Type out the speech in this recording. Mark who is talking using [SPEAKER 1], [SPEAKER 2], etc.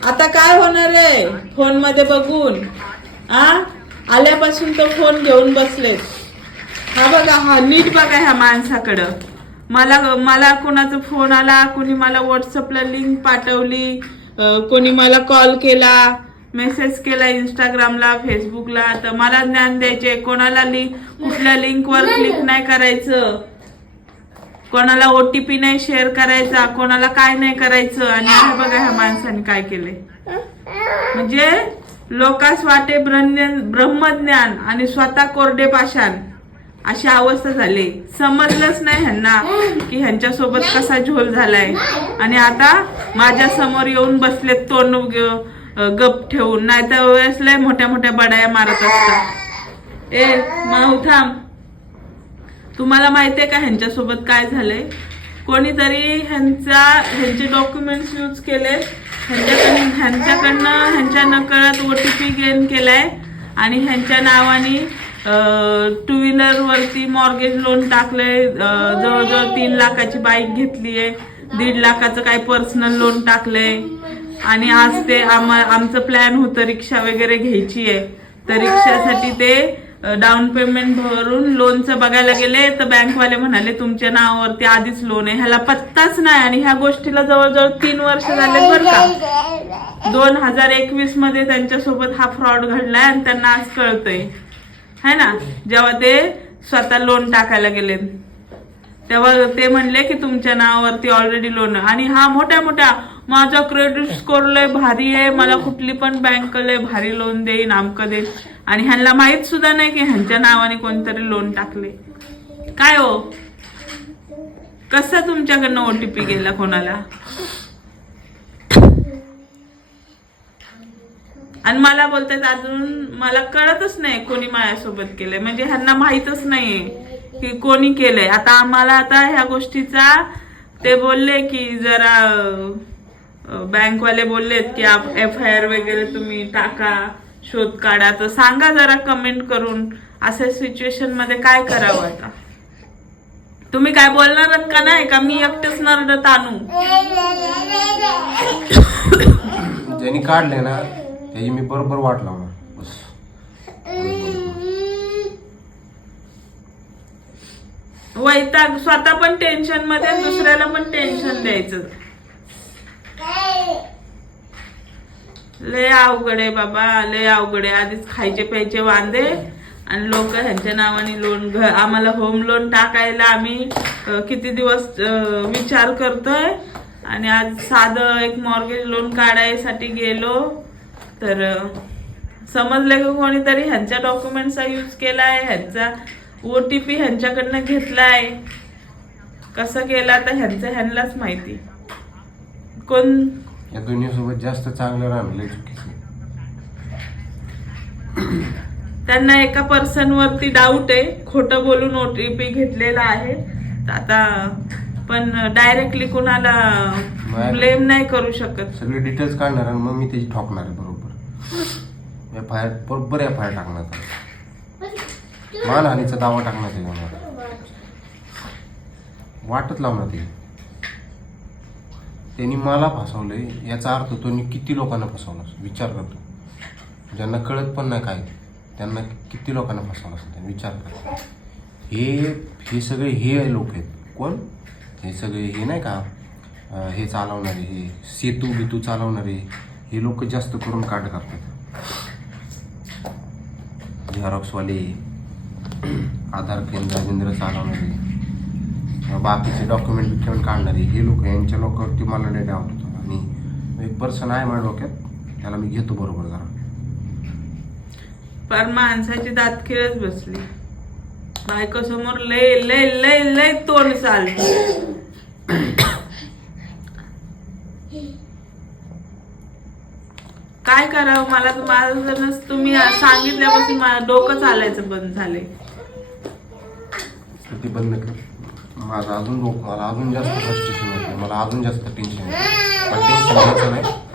[SPEAKER 1] आता काय होणार आहे? फोनमध्ये बघून आ? आल्यापासून तो फोन घेऊन बसलेत. हा बघा हा नीट बघा ह्या माणसाकडं. मला मला कोणाचा फोन आला कोणी मला व्हॉट्सअपला लिंक पाठवली कोणी मला कॉल केला मेसेज केला इंस्टाग्रामला फेसबुकला तर मला ज्ञान द्यायचे कोणाला लिंक कुठल्या लिंकवर क्लिक नाही करायचं. कोणाला ओटीपी नाही शेअर करायचा कोणाला काय नाही करायचं आणि हे बघा ह्या माणसाने काय केले म्हणजे लोकास वाटे ब्रह्म- ब्रह्मज्ञान आणि स्वतः कोरडे पाषाण अशी अवस्था झाली. समजलंच नाही ह्यांना की ह्यांच्या सोबत कसा झोल झालाय. आणि आता माझ्यासमोर येऊन बसलेत तोंड गप ठेवून. नाही तर वेळेस लय मोठ्या मोठ्या बडाया मारत असतात. ए माऊ थांब. तुम्हाला माहिती आहे का ह्यांच्यासोबत काय झालंय? कोणीतरी ह्यांचा ह्यांचे डॉक्युमेंट्स यूज केले. ह्यांच्याकडनं ह्यांच्याकडनं ह्यांच्या नकळत ओ टी पी गेन केलाय. आणि ह्यांच्या नावाने टू व्हीलरवरती मॉर्गेज लोन टाकलंय. जवळजवळ तीन लाखाची बाईक घेतली आहे दीड लाखाचं काही पर्सनल लोन टाकलंय. आणि आज ते आम आमचं प्लॅन होतं रिक्षा वगैरे घ्यायची आहे तर रिक्षासाठी ते डाऊन पेमेंट भरून लोनचं बघायला गेले तर बँकवाले म्हणाले तुमच्या नावावरती आधीच लोन आहे. ह्याला पत्ताच नाही आणि ह्या गोष्टीला जवळजवळ तीन वर्ष झाले बरं का. दोन हजार एकवीसमध्ये त्यांच्यासोबत हा फ्रॉड घडलाय आणि त्यांना आज कळतंय. है ना? जेव्हा ते स्वतः लोन टाकायला गेले तेव्हा ते म्हणले की तुमच्या नावावरती ऑलरेडी लोन आणि हा मोठ्या मोठ्या माझा क्रेडिट स्कोर लय भारी आहे. मला कुठली पण बँक लय भारी लोन देईन आमकं देईन आणि ह्यांना माहीत सुद्धा नाही की ह्यांच्या नावाने कोणतरी लोन टाकले. काय हो? कसा तुमच्याकडनं ओटीपी गेला कोणाला? आणि मला बोलतात अजून मला कळतच नाही कोणी माझ्यासोबत केलंय. म्हणजे ह्यांना माहीतच नाहीये की कोणी केलंय. आता आम्हाला आता ह्या गोष्टीचा ते बोलले की जरा बँकवाले बोललेत की एफ आय आर वगैरे तुम्ही टाका शोध काढा. तर सांगा जरा कमेंट करून अशा सिच्युएशनमध्ये काय करावं आता? तुम्ही काय बोलणार का नाही? का मी एकटेच नरडत आणू?
[SPEAKER 2] ज्यांनी काढले ना त्याची मी बरोबर वाट लावणार.
[SPEAKER 1] वैताग स्वतः पण टेन्शनमध्ये दुसऱ्याला पण टेन्शन द्यायचं. लय अवघड आहे बाबा लय अवघड आहे. आधीच खायचे प्यायचे वांदे आणि लोक ह्यांच्या नावाने लोन घ आम्हाला होम लोन टाकायला आम्ही किती दिवस विचार करतोय. आणि आज साधं एक मॉर्गेज लोन काढायसाठी गेलो. तर अं, समजलं की कोणीतरी? ह्यांच्या डॉक्युमेंटचा यूज केला आहे ह्यांचा ओ टी पी ह्यांच्याकडनं घेतला आहे कसं केला तर ह्यांचं ह्यांनाच माहिती. कोण
[SPEAKER 2] या दुनियेसोबत जास्त चांगलं राहणं लय चुकीचं.
[SPEAKER 1] त्यांना एका पर्सन वरती डाऊट आहे खोटं बोलून ओटीपी घेतलेला आहे आता पण डायरेक्टली कुणाला. ब्लेम नाही करू शकत
[SPEAKER 2] सगळे डिटेल्स काढणार आणि मग मी त्याची ठोकणार आहे बरोबर एफ आय आर बरोबर एफ आय आर टाकणार. मानहानीचा दावा टाकण्यात येणार वाटत लावणार ते त्यांनी मला फसवलंय याचा अर्थ तो किती लोकांना फसवला असेल? विचार करतो ज्यांना कळत पण नाही काय त्यांना किती लोकांना फसवलं असेल त्यांनी? विचार कर. हे हे सगळे हे लोक आहेत. कोण? हे सगळे हे नाही का हे चालवणारे हे सेतू बितू चालवणारे हे लोक जास्त करून काट करतात. झेरॉक्सवाले आधार केंद्र केंद्र चालवणारे बाकीचे डॉक्युमेंट बिक्युमेंट काढणारे हे लोक यांच्या लोकांवरती मला लय डाऊट होतो. आणि एक पर्सन आहे माझ्या डोक्यात त्याला मी घेतो बरोबर जरा.
[SPEAKER 1] पर माणसाची दात खिळच बसली. बायको समोर लय लय लय लय तोंड चालत काय करावं मला माझं तुम्ही सांगितल्यापासून डोकं चालायचं बंद झाले
[SPEAKER 2] बंद कर. माझं अजून डोकं मला अजून जास्त फ्रस्ट्रेशन येतं मला अजून जास्त टेन्शन येते. पण टेन्शन घ्यायचं नाही.